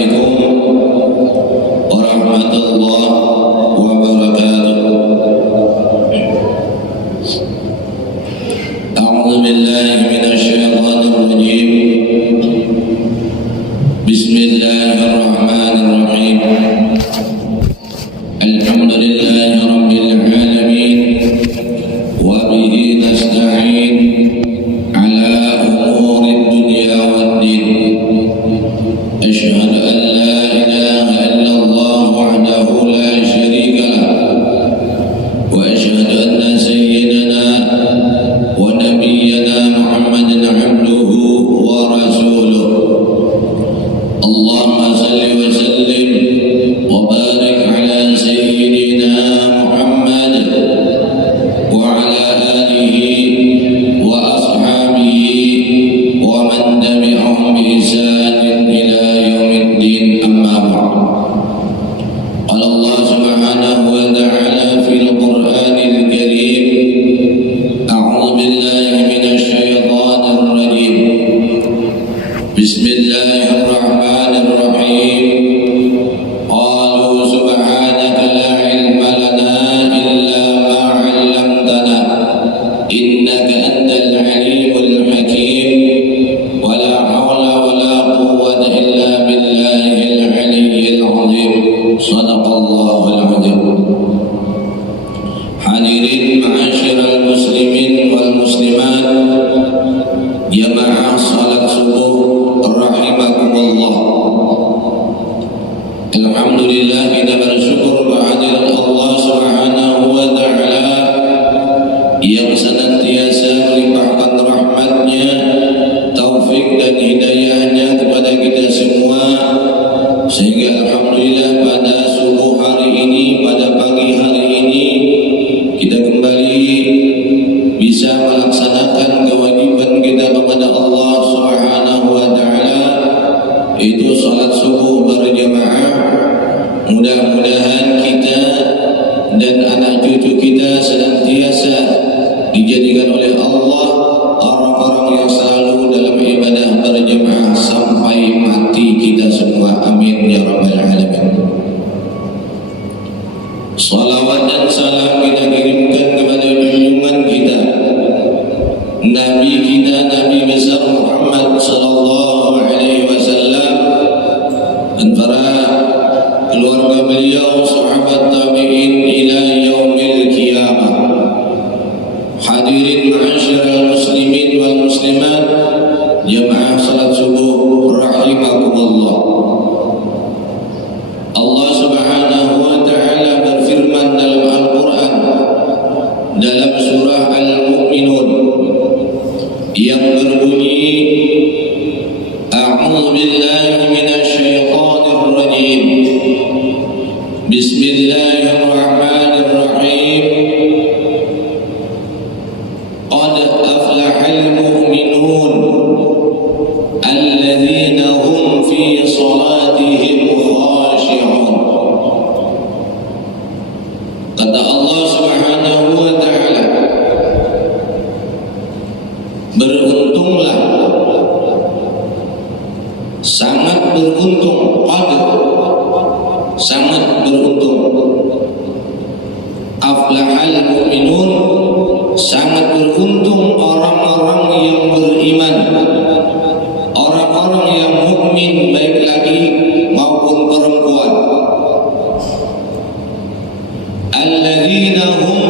Assalamualaikum warahmatullahi wabarakatuh. A'udzu billahi minasyaitonir rajim. Bismillahirrahmanirrahim. Alhamdulillahi rabbil alamin wa bihi nasta'in ala umurid dunya waddin. Asyhadu an la ilaha illallah wahdahu la syarika lah wa asyhadu anna sayyidana wa nabiyyana Muhammadan abduhu wa rasuluh. Allahumma salli wa sallim wa barik ala sayyidina Muhammad wa ala alihi wa ashabihi wa man tabi'ahum bi ihsanin ila yaumiddin, amma ba'd. Qala Allah subhanahu wa ta'ala fil Qur'anil Karim, a'udzu billahi minasy syaithanir rajim. Bismillahirrahmanirrahim. Qalu subhanaka la ilma lana illa ma 'allamtana innaka antal alimul hakim wa la hawla wa la quwwata illa billahil aliyyil azim. Shadaqallahul azim. Hadirin ma'asyiral muslimin wal muslimat, jamaah salat subuh rahimakumullah. Alhamdulillah, kita bersyukur kehadiran Allah subhanahu wa ta'ala yang senantiasa melimpahkan rahmatnya, taufik dan hidayahnya kepada kita semua, sehingga alhamdulillah pada subuh hari ini, pada pagi hari ini, kita kembali bisa melaksanakan kewajiban kita kepada Allah subhanahu wa ta'ala, itu salat subuh berjamaah. Mudah-mudahan kita dan anak cucu kita senantiasa dijadikan oleh Allah orang-orang yang selalu dalam ibadah berjamaah sampai mati kita semua. Amin ya rabbal alamin. Salawat dan salam kita kirimkan kepada junjungan kita, Nabi kita, Nabi besar Muhammad sallallahu alaihi wasallam, dan para keluarga beliau, sahabat tabi'in ila yaumil qiyamah. Hadirin ma'asyiral muslimin wal muslimat, jamaah salat subuh rahimakumullah. Allah subhanahu wa ta'ala berfirman dalam Al-Quran, dalam surah Al-Mu'minun, yang berbunyi, a'udzu billahi minasy syaithanir rajim. Bismillahirrahmanirrahim. Qad aflahal mu'minun alladzina hum fi salatihim khashi'un. Kata Allah subhanahu wa ta'ala, beruntunglah, sangat beruntung, sangat beruntung, aflahal mu'minun, sangat beruntung orang-orang yang beriman, orang-orang yang mukmin, baik laki maupun perempuan. Alladzina hum,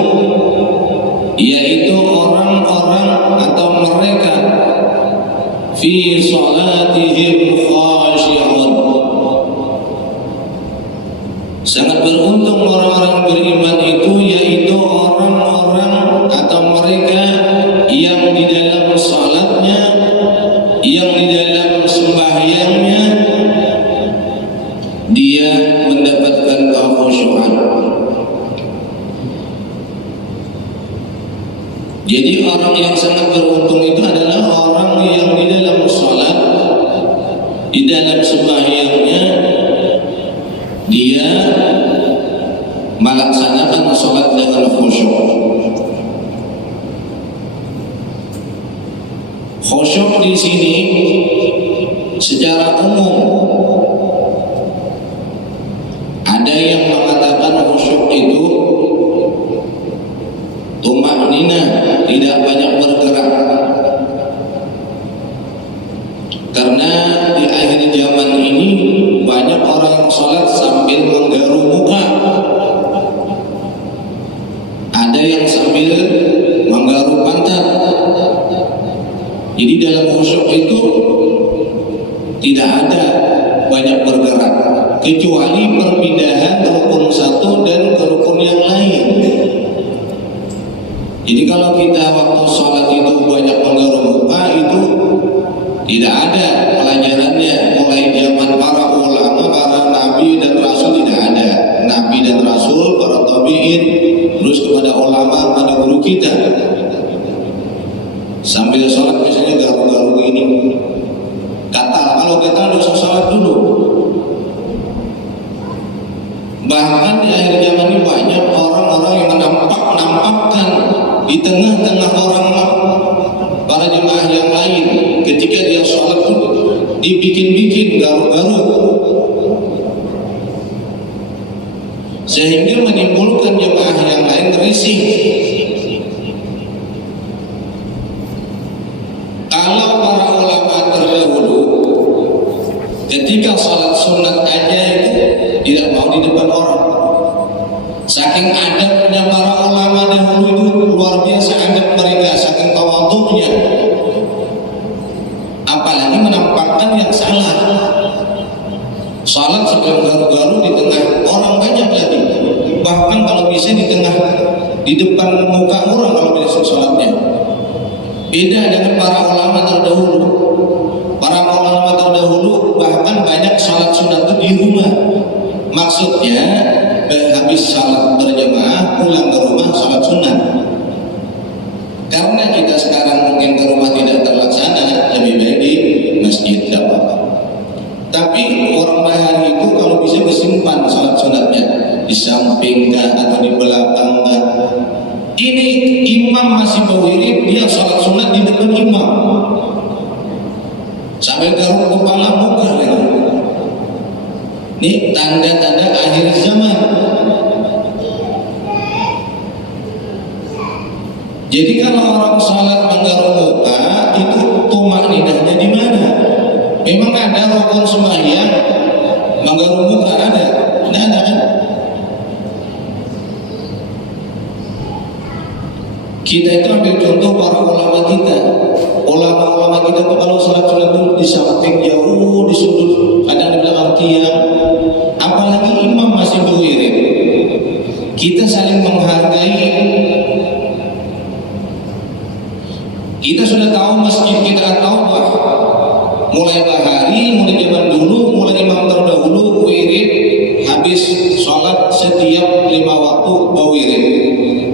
yaitu orang-orang atau mereka, fi salatihim khashi'un, sangat beruntung orang-orang beriman itu, yaitu orang-orang atau mereka yang di dalam salatnya, yang di dalam sembahyangnya dia mendapatkan kekhusyuan. Jadi orang yang sangat beruntung itu adalah orang yang di dalam salat, di dalam sembahyangnya dia melaksanakan salat dengan khusyuk. Khusyuk di sini secara umum tumakninah, tidak banyak bergerak. Karena di akhir zaman ini banyak orang yang sholat sambil menggaru muka, ada yang sambil menggaru pantat. Jadi dalam khusyuk itu tidak ada banyak bergerak, kecuali perpindahan rukun satu dan ke rukun yang lain. Jadi kalau kita waktu sholat itu banyak menggaru muka, itu tidak ada pelajarannya. Mulai zaman para ulama, para nabi dan rasul tidak ada. Nabi dan rasul, para tabi'in, terus kepada ulama, pada guru kita. Sambil sholat misalnya garu-garu ini. Kalau gatal dosa sholat dulu. Bahkan di akhir zaman ini banyak orang-orang yang menampakkan di tengah-tengah orang para jemaah yang lain, ketika dia sholat pun dibikin-bikin garu-garu, sehingga menimbulkan jemaah yang lain risih. Kalau para ulama terdahulu ketika sholat sunat aja itu tidak mau di depan orang, saking adabnya para ulama dahulu itu luar biasa adab mereka, saking tawadhu'nya, apalagi menampakkan yang salah. Salat sebelum garu-garu di tengah orang banyak lagi, bahkan kalau bisa di depan muka orang kalau bisa salatnya. Beda dengan para ulama terdahulu. Para ulama terdahulu bahkan banyak salat sunat itu di rumah. Maksudnya habis salat berjamaah pulang ke rumah salat sunat. Karena kita sekarang mungkin ke rumah tidak terlaksana, lebih baik di masjid, tidak apa-apa. Tapi orang bahari itu kalau bisa bersimpan salat sunatnya di samping atau di belakang. Ini imam masih berwirid, dia salat sunat di depan imam sampai garuk kepala muka lagi. Ini tanda-tanda akhir zaman. Jadi kalau orang salat menggaruk muka, itu tumakninahnya di mana? Memang ada rukun sembahyang menggaruk muka, ada? Tidak ada kan? Kita itu ambil contoh para ulama kita. Ulama-ulama kita itu kalau salat sunat itu di samping jauh, di sudut, kadang di belakang tiang. Apalagi imam masih berwirid. Kita saling menghargai. Kita sudah tahu masjid kita At-Taubah. Mulai bahari, mulai zaman dulu, mulai imam terdahulu wirid, habis sholat setiap 5 waktu berwirid.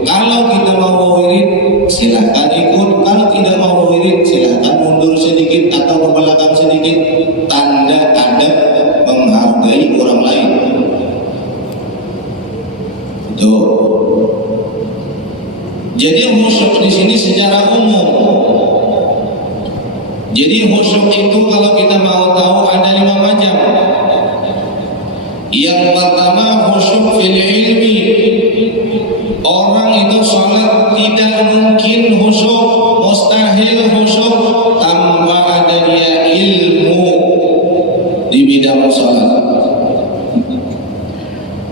Kalau kita mau wirid silahkan ikut, kalau tidak mau wirid silahkan mundur sedikit atau ke belakang sedikit. Tanda adab menghargai orang lain. Tuh. Jadi khusyuk di sini secara umum. Jadi khusyuk itu kalau kita mau tahu ada 5 macam. Yang pertama khusyuk fil ilmi. Orang itu sholat tidak mungkin khusyuk, mustahil khusyuk tanpa ada dia ilmu di bidang sholat.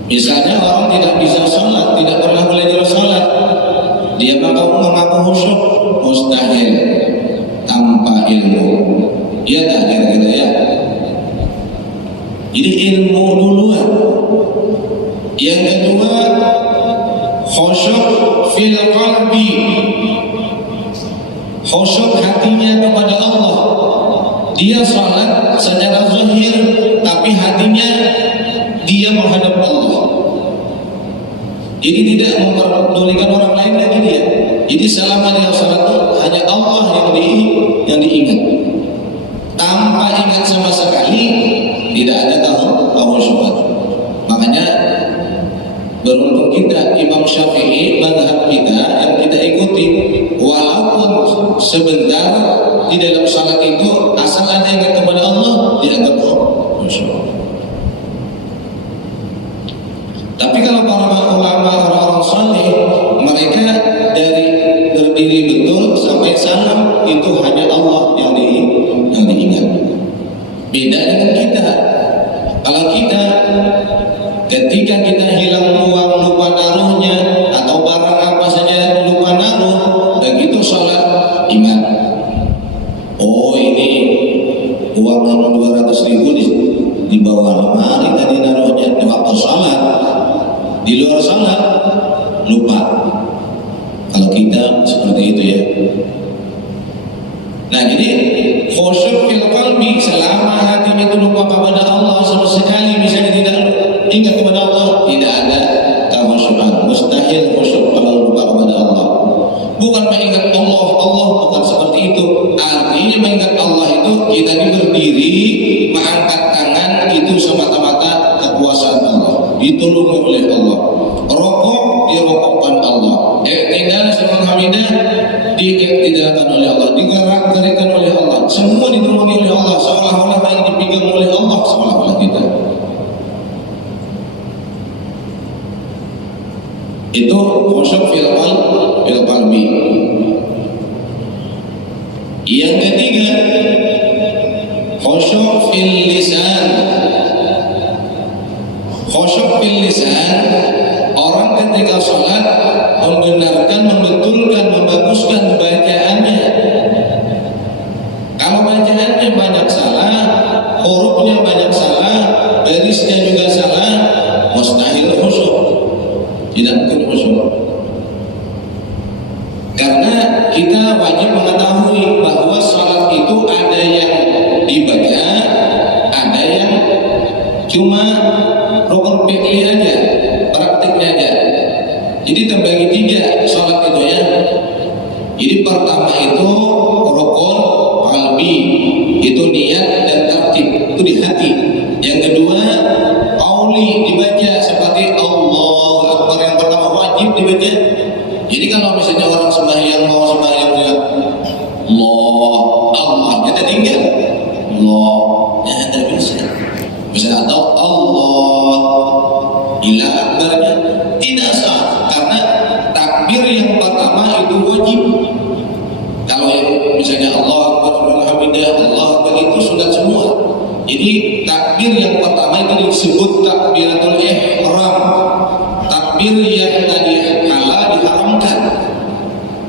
Misalnya orang tidak bisa sholat, tidak pernah belajar sholat, dia mengaku khusyuk, mustahil tanpa ilmu. Iya tak kira-kira ya? Jadi ilmu duluan. Yang kedua khusyuk fil qalbi, khusyuk hatinya kepada Allah. Dia salat secara zahir, tapi hatinya dia menghadap Allah. Jadi tidak memperdulikan orang lain lagi dia. Jadi selama dia salat itu hanya Allah yang diingat. Tanpa ingat sama sekali tidak ada khusyuk. Makanya beruntung kita, Imam Syafi'i mazhab kita yang kita ikuti, walaupun sebentar di dalam salat itu asal ada ingat kepada Allah dianggap khusyuk. Tapi kalau para ulama, orang-orang saleh, mereka dari Beda dengan kita. Kalau kita ketika kita hilang uang lupa naruhnya atau barang apa saja lupa naruh, begitu sholat ingat, oh ini uang 200.000 di bawah lemari tadi naruhnya di waktu sholat, di luar sholat lupa. Kalau kita seperti itu ya. Nah jadi khusyuk fil qalbi, selama hatinya itu lupa kepada Allah sama sekali, misalnya tidak ingat kepada Allah, tidak ada kekhusyukan. Mustahil khusyuk kalau lupa kepada Allah. Bukan mengingat Allah, Allah bukan seperti itu. Artinya mengingat Allah itu kita ini berdiri mengangkat tangan, itu semata-mata kekuasaan Allah, ditolong oleh Allah. Rokok dirokokkan Allah. I'tidal sama hamidah diiktidalkan oleh Allah, digerak-gerikan oleh Allah, semua ditolongi oleh Allah, seolah-olah yang dipegang oleh Allah, seolah-olah kita. Itu khusyuk fil qalbi. Yang ketiga, khusyuk fil lisan. Khusyuk fil lisan, orang ketika sholat membenarkan, membetulkan, membaguskan bacaannya. Kalau bacaannya banyak salah, hurufnya banyak salah, barisnya juga salah, mustahil khusyuk. Tidak mungkin khusyuk. Karena kita wajib mengetahui bahwa sholat itu ada yang dibaca, ada yang cuma rukun fi'li aja, praktiknya aja. Jadi terbagi tiga sholat itu ya. Jadi pertama itu rukun qalbi, itu niat dan tertib, itu di hati. Yang kedua qauli, dibaca seperti Allahu Akbar, yang pertama wajib dibaca. Jadi kalau misalnya orang sembahyang mau sembahyang dia Allah kita tinggal Allah, ya tidak bisa. Bisa atau Allah ila akbarnya tidak sah, karena takbir yang pertama itu wajib. Kalau yang misalnya Allah Akbar, alhamdulillah, Allah Akbar itu sunat semua. Jadi takbir yang pertama itu disebut takbiratul ihram, takbir yang tadi halal diharamkan.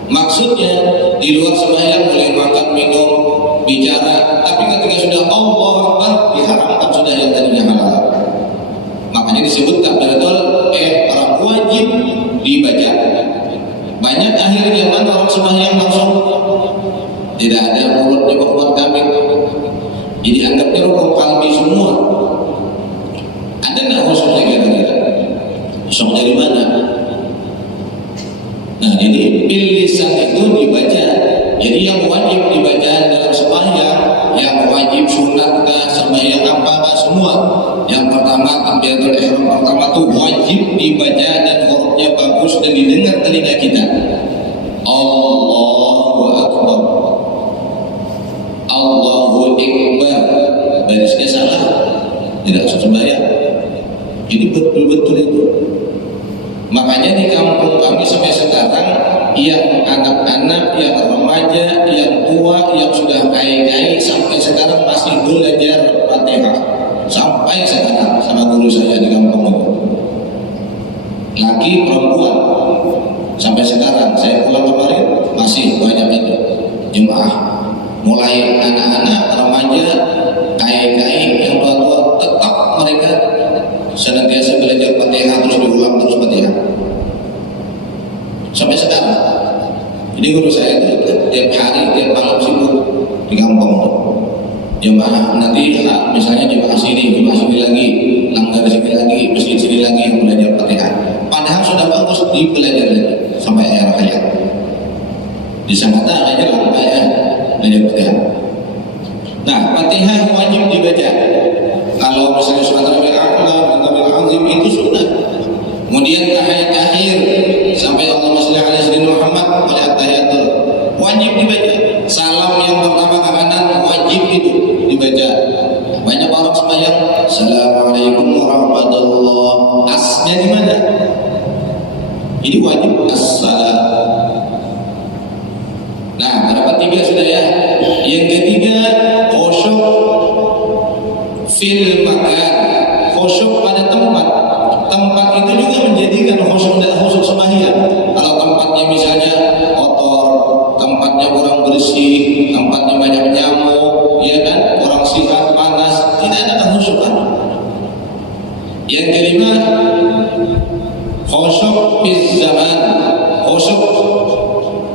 Maksudnya di luar sembahyang boleh makan, minum, bicara, tapi ketika sudah Allah Akbar diharamkan sudah yang tadinya halal. Makanya disebut takbiratul ihram, wajib dibaca. Banyak akhir zaman orang sembahyang langsung tidak ada mulutnya berbuat kambing, jadi anggapnya rukun qalbi semua. Ada nggak khusyuknya kira-kira? Khusyuk dari mana? Nah jadi bil lisan itu dibaca. Jadi yang wajib dibaca dalam sembahyang, yang wajib sunat kah, sembahyang apa semua. Yang pertama takbiratul ihram pertama itu wajib dibaca dan hurufnya bagus dan didengar telinga kita. Allahu Akbar, Allahu Akbar, barisnya salah, tidak sembahyang. Jadi betul-betul itu. Makanya di kampung kami sampai sekarang, yang anak-anak, yang remaja, yang tua, yang sudah kiai sampai sekarang masih belajar Fatihah. Sampai sekarang sama guru saya di kampung itu. Laki perempuan sampai sekarang saya pulang kemarin masih banyak itu jemaah, mulai anak-anak, remaja, kiai-kiai, yang tua-tua, tetap mereka senantiasa belajar Fatihah, terus diulang terus Fatihah sampai sekarang. Jadi guru saya itu tiap hari, tiap malam sibuk di kampung tuh. Jemaah nanti misalnya jemaah sini lagi, langgar sini lagi, masjid sini lagi yang belajar Fatihah. Padahal sudah bagus dipelajari lagi sampai akhir hayat. Di sanata aja lah ya belajar Fatihah. Nah, Fatihah wajib dibaca. Kalau misalnya surat Al-Azim itu sunnah. Kemudian tahiyat akhir sampai Allahumma shalli ala sayyidina Muhammad oleh at-tahiyatul wajib dibaca. Salam yang pertama ke kanan wajib itu dibaca. Banyak orang sembahyang Assalamualaikum warahmatullahi, asnya di mana? Ini wajib as-salam. Nah, berapa tiga sudah ya? Yang ketiga khusyuk fil makan, khusyuk pada tempat. Tempat itu juga menjadikan khusyuk dan khusyuk sembahyang. Kalau tempatnya misalnya kotor, tempatnya kurang bersih, tempatnya banyak nyamuk, ya kan, kurang sihat, panas, tidak ada khusyukan. Yang kelima, khusyuk fil zaman, khusyuk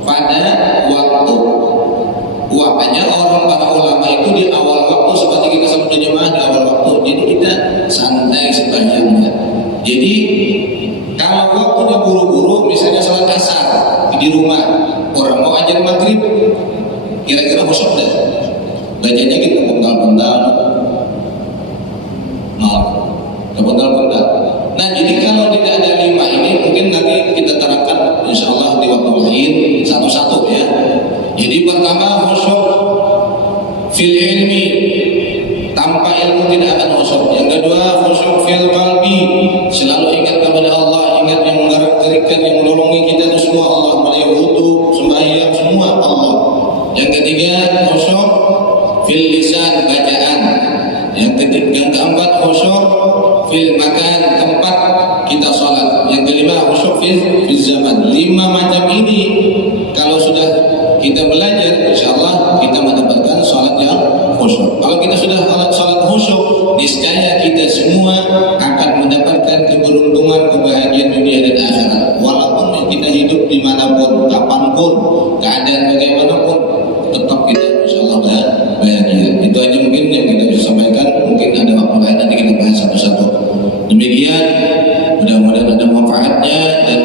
pada waktu. Waktunya orang para ulama itu di awal waktu, seperti kita sebut jemaah di awal waktu. Jadi kita santai sembahyangnya. Jadi kalau waktunya buru-buru, misalnya salat asar di rumah, orang mau ajar maghrib, kira-kira khusyuk dah. Bacanya gitu bental-bental, bental-bental. Nah, jadi kalau tidak ada lima ini, mungkin nanti kita terangkan insya Allah di waktu lain satu-satu ya. Jadi pertama khusyuk fil ilmi, tanpa ilmu tidak akan khusyuk. Yang kedua khusyuk fil qalbi, selalu ingat kepada Allah, ingat yang menggerakkan, yang menolongi kita itu semua Allah, pada wudu, sembahyang semua Allah. Yang ketiga khusyuk fil lisan, bacaan. Yang keempat khusyuk fil makan, tempat kita sholat. Yang kelima khusyuk fil zaman. 5 macam ini kalau sudah kita belajar, insya Allah kita mendapatkan sholat yang khusyuk. Kalau kita sudah sholat khusyuk, niscaya kita semua akan mendapatkan keberuntungan, kebahagiaan dunia dan akhirat. Walaupun kita hidup dimanapun, kapanpun, keadaan bagaimanapun, tetap kita insya Allah bahagia. Itu aja mungkin yang kita bisa sampaikan. Mungkin ada waktu lain nanti kita bahas satu-satu. Demikian, mudah-mudahan ada manfaatnya dan